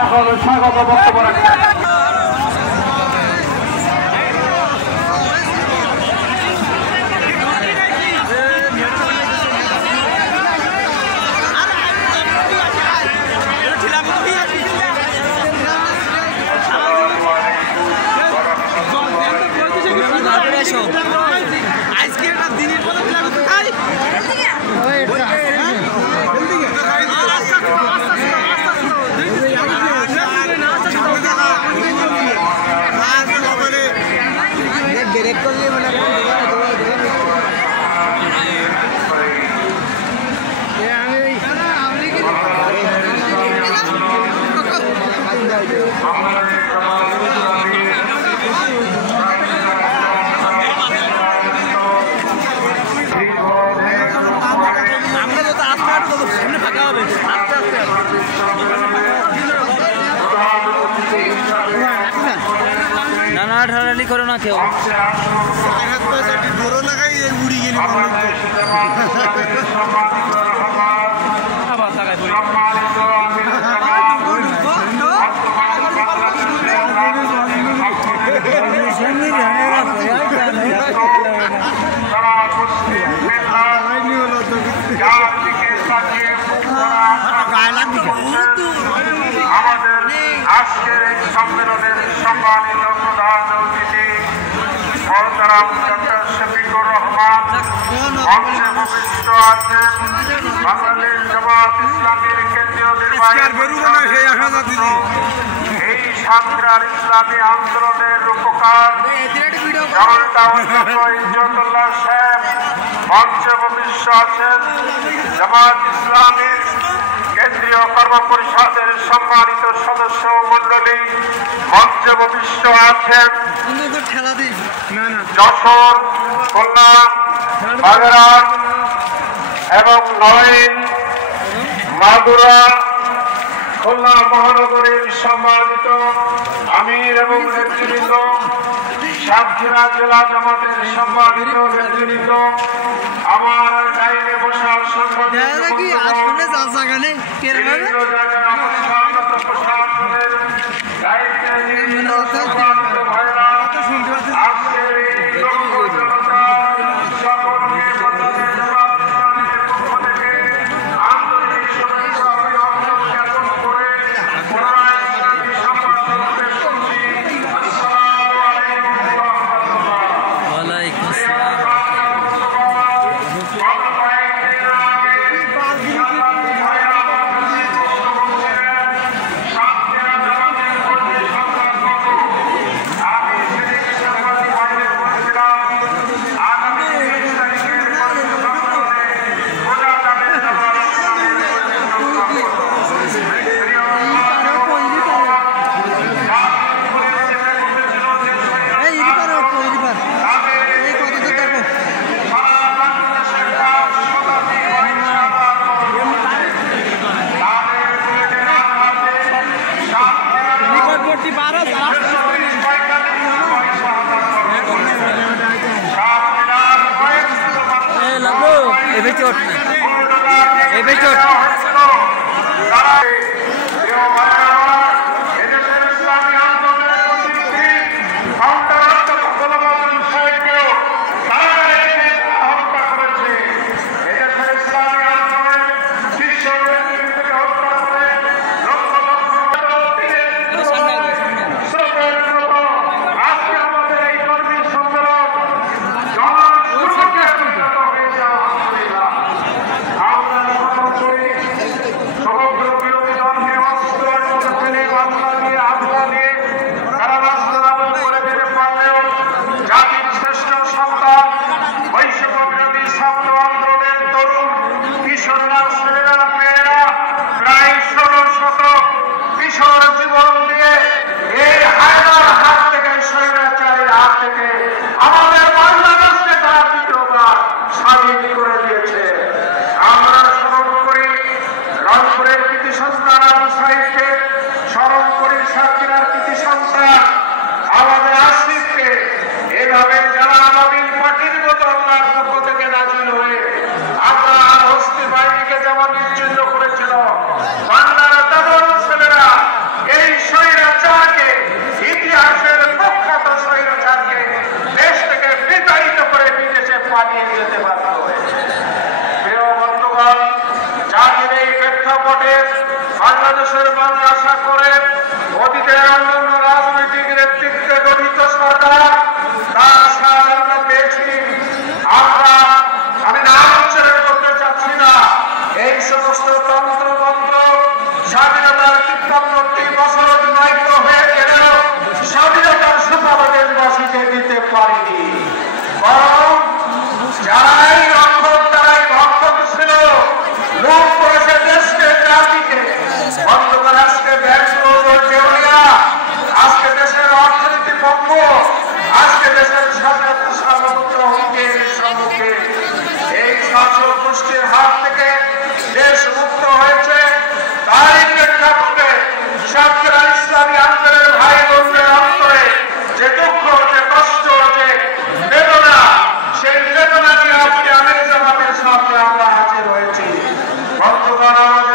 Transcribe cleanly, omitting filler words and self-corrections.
এখন স্বাগত বক্তব্য রাখছেন। ঠাড়ালি করো না কেউ উড়ি গেলি আমাদের আজকের এই সম্মেলনের সম্মানিত প্রধান অতিথি মহতারাম ডক্টর শফিকুর রহমান মঞ্চে ভূমিষ্ঠ আছেন বাংলাদেশ জামাত ইসলামীর কেন্দ্রীয় নির্বাহী এই সাতক্ষীরার ইসলামী আন্দোলনের রূপকার ইজ্জতুল্লাহ সাহেব মঞ্চে ভূমিষ্ঠ আছেন জামাত ইসলামীর কেন্দ্রীয় কর্মপরিষদের সম্মানিত সদস্য মন্ডলী মঞ্চে ভূমিষ্ঠ আছেন যশোর, খুলনা, বাগেরহাট এবং নড়াইল, মাগুরা, খুলনা মহানগরীর সম্মানিত আমির এবং নেতৃবৃন্দ, সাতক্ষীরা জেলা জামাতের সম্মানিত নেতৃবৃন্দ, আমার ডাইনে বসার প্রশাসনের দায়িত্বে ভাইরা আজকের যেমন নিশ্চিন্ত করেছিল প্রেক্ষাপটে বাংলাদেশের মানুষ আশা করে অতীতের অন্যান্য রাজনৈতিক নেতৃত্বে গঠিত সরকার তার স্বাদ আমরা পেয়েছি। আমি নাম উচ্চারণ করতে চাচ্ছি না, এই সমস্ত তন্ত্রমন্ত্র স্বাধীনতার 53টি বছর অতিবাহিত হয়ে গেলেও স্বাধীনতার সুফল দেশবাসীকে দিতে পারেনি। বরং যারাই রক্ষক তারাই ভক্ষক ছিল, লুট করেছে দেশকে, জাতিকে। বন্ধুগণ, আজকে ব্যাংকগুলো দেউলিয়া, আজকে দেশের অর্থনীতি পঙ্গ, আজকে দেশের সার্বভৌমত্ব হুমকির সম্মুখে। এই শাসক গোষ্ঠীর হাত থেকে দেশ মুক্ত হয়েছে। তারই প্রেক্ষাপটে সাতক্ষীরা ইসলামী আন্দোলনের ভাই বোনদের অন্তরে যে দুঃখ, যে কষ্ট, যে বেদনা, সেই বেদনা নিয়ে আজকে আমির জামাতের সামনে আমরা হাজির হয়েছি। বন্ধুগণ, আমাদের